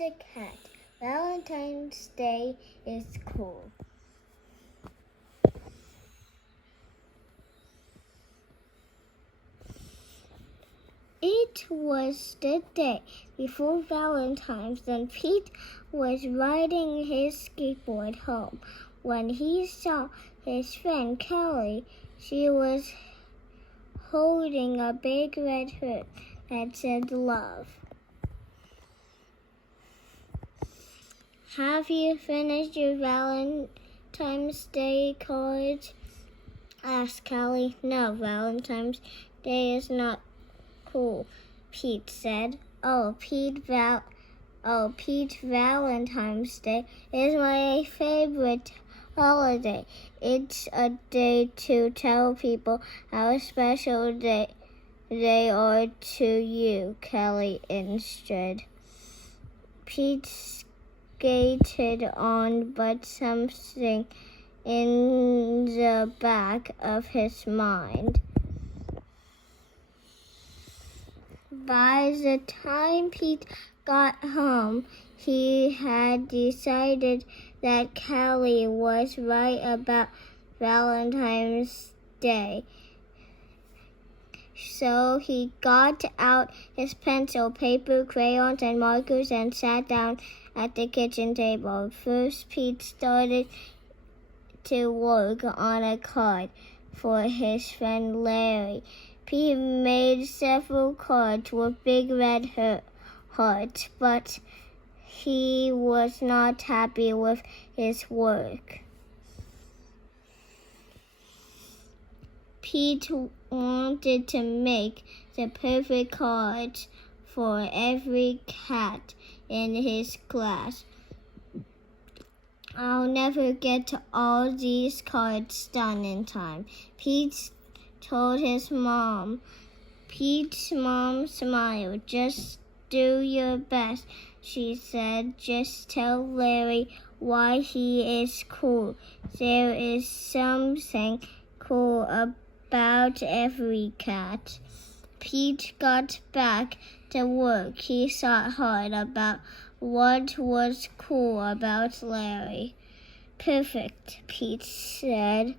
a cat. Valentine's Day is cool. It was the day before Valentine's, and Pete was riding his skateboard home when he saw his friend Kelly. She was holding a big red hood that said love. Have you finished your Valentine's Day card? Asked Kelly. No, Valentine's Day is not cool, Pete said. Pete, Valentine's Day is my favorite holiday. It's a day to tell people how special they are to you, Kelly insisted. Pete skated on, but something in the back of his mind. By the time Pete got home, he had decided that Kelly was right about Valentine's Day. So he got out his pencil, paper, crayons, and markers and sat down at the kitchen table. First, Pete started to work on a card for his friend Larry. Pete made several cards with big red hearts, but he was not happy with his work. Pete wanted to make the perfect cards for every cat in his class. I'll never get all these cards done in time, Pete told his mom. Pete's mom smiled. Just do your best, she said. Just tell Larry why he is cool. There is something cool about every cat. Pete got back to work. He thought hard about what was cool about Larry. Perfect, Pete said.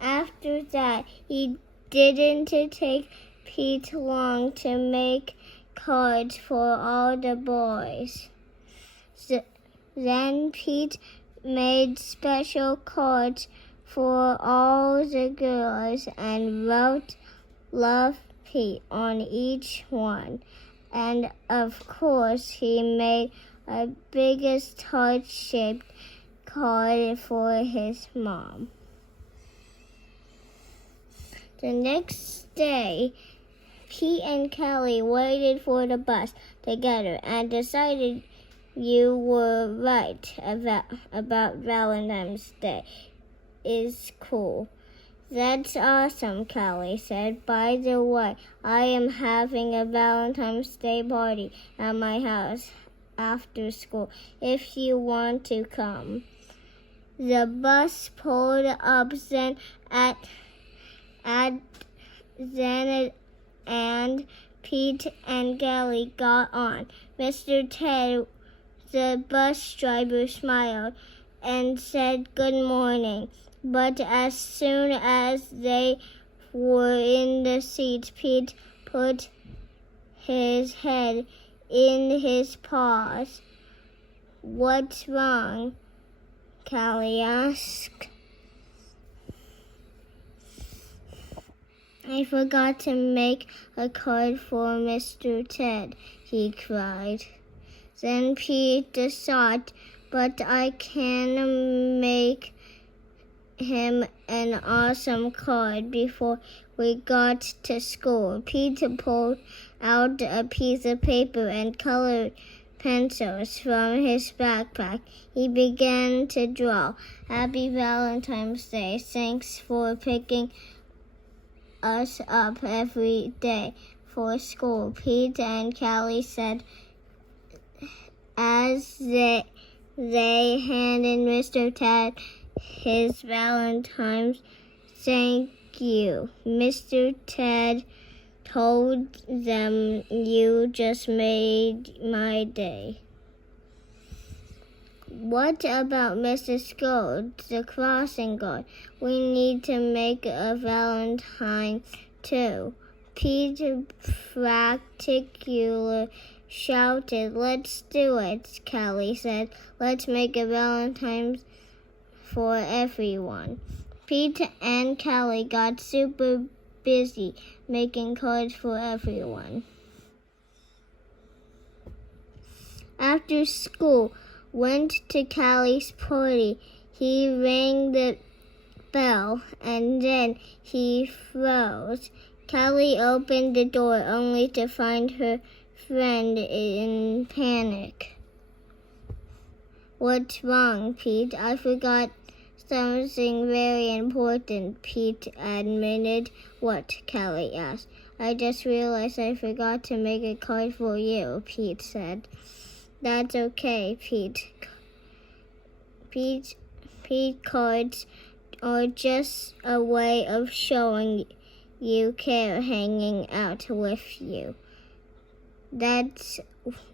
After that, it didn't take Pete long to make cards for all the boys. Then Pete made special cards for all the girls and wrote "Love Pete" on each one. And of course, he made a biggest heart-shaped card for his mom. The next day, Pete and Kelly waited for the bus together and decided you were right about Valentine's Day is cool. That's awesome, Kelly said. By the way, I am having a Valentine's Day party at my house after school if you want to come. The bus pulled up then and Pete and Kelly got on. Mr. Ted, the bus driver, smiled and said good morning. But as soon as they were in the seats, Pete put his head in his paws. What's wrong? Kelly asked. I forgot to make a card for Mr. Ted, he cried. Then Pete thought, but I can make him an awesome card before we got to school. Pete pulled out a piece of paper and colored pencils from his backpack. He began to draw. Happy Valentine's Day. Thanks for picking us up every day for school, Pete and Kelly said as they handed Mr. Ted his Valentine's. Thank you, Mr. Ted told them, "You just made my day." What about Mrs. Gold, the crossing guard? We need to make a Valentine too. Peter Particular shouted. "Let's do it," Callie said. "Let's make a Valentine for everyone." Pete and Callie got super busy making cards for everyone. After school went to Callie's party, he rang the bell and then he froze. Callie opened the door only to find her friend in panic. "What's wrong, Pete?" "I forgot something very important," Pete admitted. "What?" Callie asked. "I just realized I forgot to make a card for you," Pete said. "That's okay, Pete. Pete cards are just a way of showing you care, hanging out with you. That's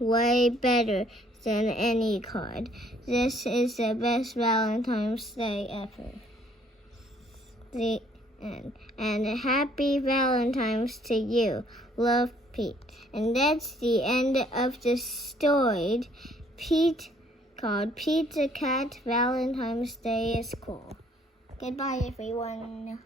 way better than any card. This is the best Valentine's Day ever." The end. And happy Valentine's to you. Love, Pete. And that's the end of the story. Pete called Pete the Cat. Valentine's Day is cool. Goodbye, everyone.